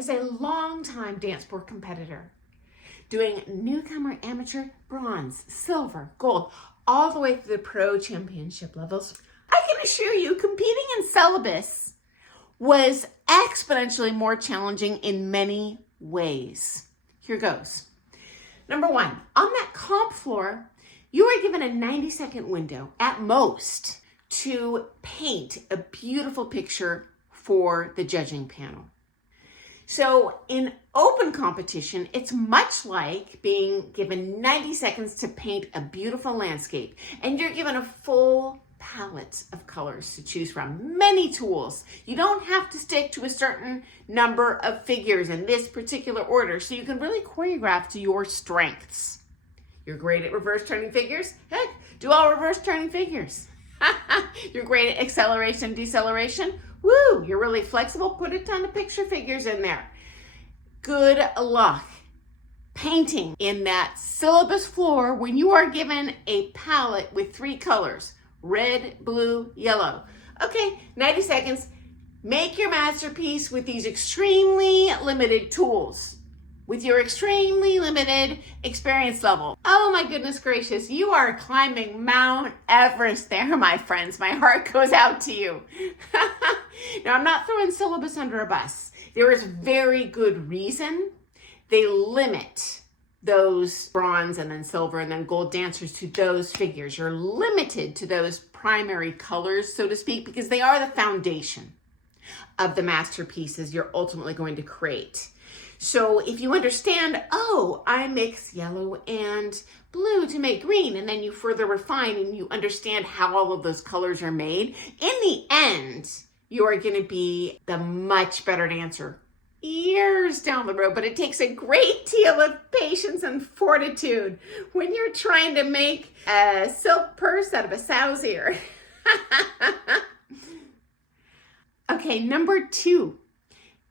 as a longtime dance sport competitor, doing newcomer, amateur, bronze, silver, gold, all the way through the pro championship levels, I can assure you competing in syllabus was exponentially more challenging in many ways. Here goes. Number one, on that comp floor, you are given a 90-second window at most to paint a beautiful picture for the judging panel. So in open competition, it's much like being given 90 seconds to paint a beautiful landscape, and you're given a full palette of colors to choose from, many tools. You don't have to stick to a certain number of figures in this particular order, so you can really choreograph to your strengths. You're great at reverse turning figures? Heck, do all reverse turning figures. You're great at acceleration, deceleration? Woo, you're really flexible, put a ton of picture figures in there. Good luck painting in that syllabus floor when you are given a palette with 3 colors, red, blue, yellow. Okay, 90 seconds. Make your masterpiece with these extremely limited tools, with your extremely limited experience level. Oh my goodness gracious, you are climbing Mount Everest there, my friends. My heart goes out to you. Now, I'm not throwing syllabus under a bus. There is very good reason they limit those bronze and then silver and then gold dancers to those figures. You're limited to those primary colors, so to speak, because they are the foundation of the masterpieces you're ultimately going to create. So if you understand, oh, I mix yellow and blue to make green, and then you further refine and you understand how all of those colors are made, in the end, you are going to be the much better dancer years down the road. But it takes a great deal of patience and fortitude when you're trying to make a silk purse out of a sow's ear. Okay, number 2.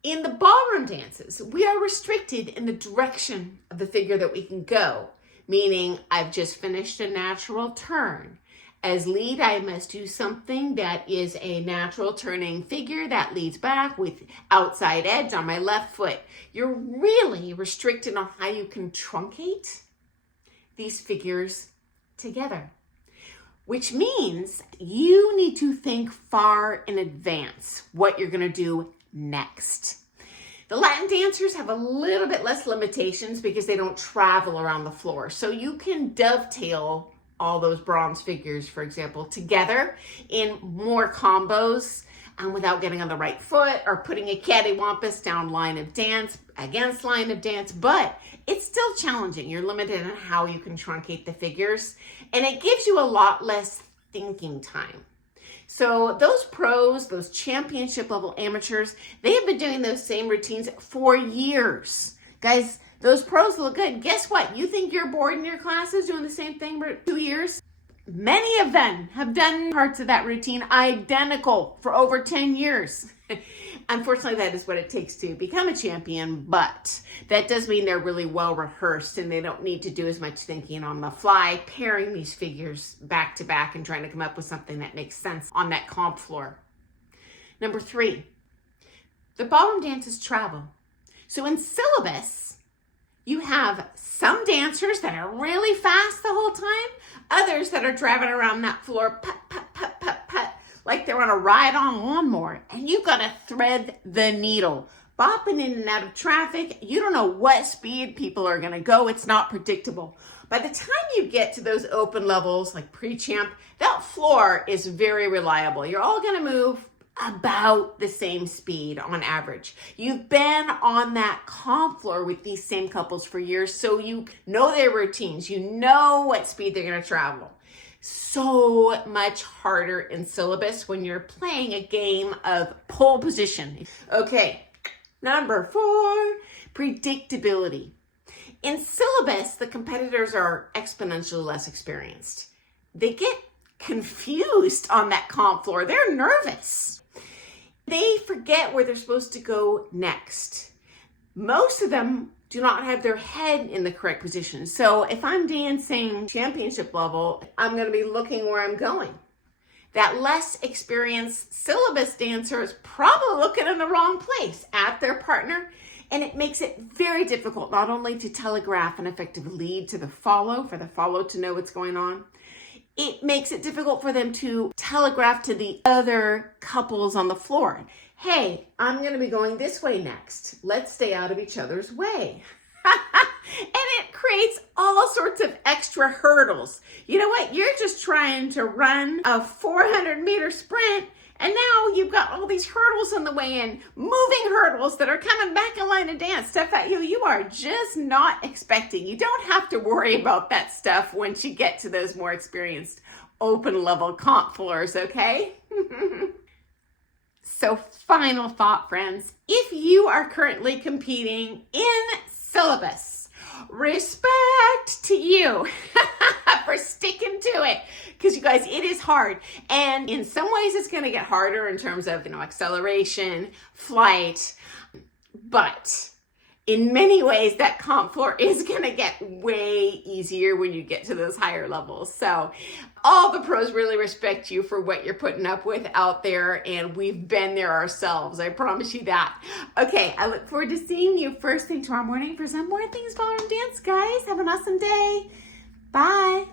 In the ballroom dances, we are restricted in the direction of the figure that we can go, meaning I've just finished a natural turn. As lead, I must do something that is a natural turning figure that leads back with outside edge on my left foot. You're really restricted on how you can truncate these figures together, which means you need to think far in advance what you're going to do next. The Latin dancers have a little bit less limitations because they don't travel around the floor. So you can dovetail all those bronze figures, for example, together in more combos without getting on the right foot or putting a cattywampus down line of dance against line of dance, but it's still challenging. You're limited on how you can truncate the figures, and it gives you a lot less thinking time. So those pros, those championship level amateurs, they have been doing those same routines for years. Guys, those pros look good. Guess what? You think you're bored in your classes doing the same thing for 2 years? Many of them have done parts of that routine identical for over 10 years. Unfortunately, that is what it takes to become a champion, but that does mean they're really well rehearsed and they don't need to do as much thinking on the fly, pairing these figures back to back and trying to come up with something that makes sense on that comp floor. Number 3, the ballroom dances travel. So in syllabus, you have some dancers that are really fast the whole time, others that are driving around that floor, put, put, put, put, put, like they're on a ride-on lawnmower, and you've got to thread the needle, bopping in and out of traffic. You don't know what speed people are going to go. It's not predictable. By the time you get to those open levels, like pre-champ, that floor is very reliable. You're all going to move about the same speed on average. You've been on that comp floor with these same couples for years, so you know their routines. You know what speed they're going to travel. So much harder in syllabus when you're playing a game of pole position. Okay, number 4, predictability. In syllabus, the competitors are exponentially less experienced. They get confused on that comp floor. They're nervous. They forget where they're supposed to go next. Most of them do not have their head in the correct position. So if I'm dancing championship level, I'm going to be looking where I'm going. That less experienced syllabus dancer is probably looking in the wrong place at their partner And it makes it very difficult not only to telegraph an effective lead to the follow, for the follow to know what's going on, it makes it difficult for them to telegraph to the other couples on the floor. Hey, I'm going to be going this way next. Let's stay out of each other's way. And it creates all sorts of extra hurdles. You know what? You're just trying to run a 400-meter sprint, and now you've got all these hurdles on the way in, moving hurdles that are coming back in line of dance, stuff that you are just not expecting. You don't have to worry about that stuff once you get to those more experienced open level comp floors, okay? So final thought, friends, if you are currently competing in syllabus, respect to you for sticking to it, because you guys, it is hard. And in some ways it's going to get harder in terms of, acceleration, flight, but in many ways that comp floor is going to get way easier when you get to those higher levels. So all the pros really respect you for what you're putting up with out there, and we've been there ourselves. I promise you that. Okay, I look forward to seeing you first thing tomorrow morning for some more Things Ballroom Dance, guys. Have an awesome day. Bye.